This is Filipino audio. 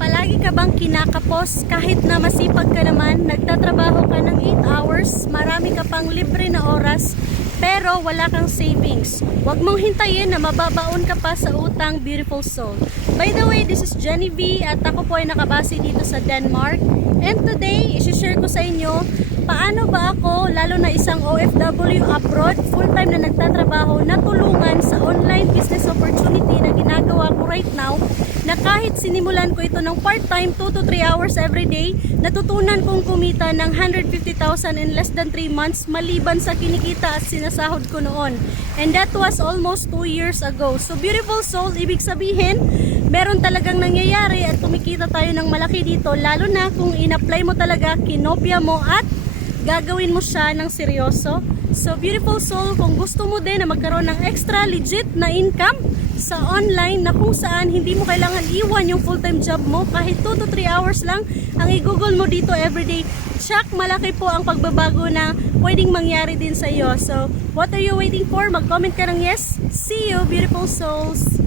Palagi ka bang kinakapos kahit na masipag ka naman, nagtatrabaho ka ng 8 hours, marami ka pang libre na oras, pero wala kang savings. Huwag mong hintayin na mababaon ka pa sa utang, beautiful soul. By the way, this is Jenny V at ako po ay nakabase dito sa Denmark. And today, isi-share ko sa inyo paano ba ako, lalo na isang OFW abroad, full-time na nagtatrabaho, natulungan sa online business opportunity na ginagawa ko right now na kahit sinimulan ko ito ng part-time 2 to 3 hours every day, natutunan kong kumita ng 150,000 in less than 3 months maliban sa kinikita at sinasahod ko noon. And that was almost 2 years ago. So beautiful soul, ibig sabihin, meron talagang nangyayari at kumikita tayo ng malaki dito lalo na kung in-apply mo talaga, kinopya mo at gagawin mo siya ng seryoso. So beautiful soul, kung gusto mo din na magkaroon ng extra legit na income sa online na kung saan hindi mo kailangan iwan yung full-time job mo kahit 2 to 3 hours lang ang i-google mo dito everyday. Check, malaki po ang pagbabago na pwedeng mangyari din sa iyo. So, what are you waiting for? Mag-comment ka ng yes. See you, beautiful souls!